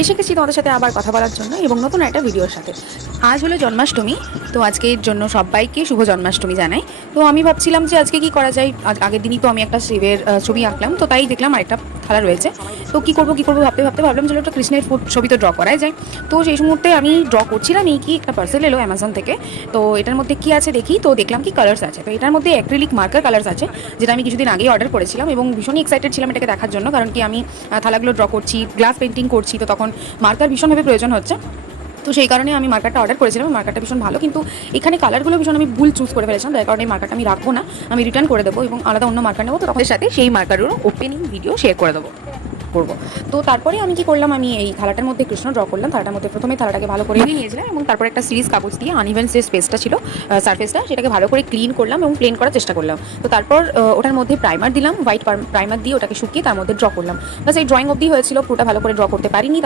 এসে গেছি তোমাদের সাথে আবার কথা বলার জন্য এবং নতুন একটা ভিডিওর সাথে। আজ হলো জন্মাষ্টমী, তো আজকের জন্য সবাইকে শুভ জন্মাষ্টমী জানাই। তো আমি ভাবছিলাম যে আজকে কি করা যায়, আগের দিনই তো আমি একটা শিবের ছবি আঁকলাম, তো তাই দেখলাম আরেকটা থালা রয়েছে। তো কী করবো ভাবতে ভাবতে ভাবলাম যে একটা কৃষ্ণের ছবি তো ড্র করাই যায়। তো সেই মুহূর্তে আমি ড্র করছিলাম, এই কি একটা পার্সেল এলো অ্যামাজন থেকে। তো এটার মধ্যে কি আছে দেখি, তো দেখলাম কি কালার্স আছে। তো এটার মধ্যে অ্যাক্রিলিক মার্কার কালার্স আছে, যেটা আমি কিছুদিন আগেই অর্ডার করেছিলাম এবং ভীষণই এক্সাইটেড ছিলাম এটাকে দেখার জন্য, কারণ কি আমি থালাগুলো ড্র করছি, গ্লাস পেন্টিং করছি, তো তখন মার্কার ভীষণভাবে প্রয়োজন হচ্ছে। তো সেই কারণে আমি মার্কারটা অর্ডার করেছিলাম। মার্কারটা ভীষণ ভালো, কিন্তু এখানে কালারগুলো ভীষণ আমি ভুল চুজ করে ফেলেছিলাম, তাই কারণে এই মার্কারটা আমি রাখবো না, আমি রিটার্ন করে দেবো এবং আলাদা অন্য মার্কার নেবো। তো তখন সাথে সেই মার্কারেরও ওপেনিং ভিডিও শেয়ার করে দেবো করবো। তো তারপরে আমি কি করলাম, আমি এই থালাটার মধ্যে কৃষ্ণ ড্র করলাম। থালাটার মধ্যে প্রথমে থালাটাকে ভালো করে নিয়েছিলাম এবং তারপরে একটা সিরিজ কাগজ দিয়ে আনইভেন যে স্পেসটা ছিল, সারফেসটা, সেটাকে ভালো করে ক্লিন করলাম এবং প্লেন করার চেষ্টা করলাম। তো তারপর ওটার মধ্যে প্রাইমার দিলাম, হোয়াইট প্রাইমার দিয়ে ওটাকে শুকিয়ে তার মধ্যে ড্র করলাম। বাস এই ড্রয়িং অবধি হয়েছিল, পুরোটা ভালো করে ড্র করতে পারিনি।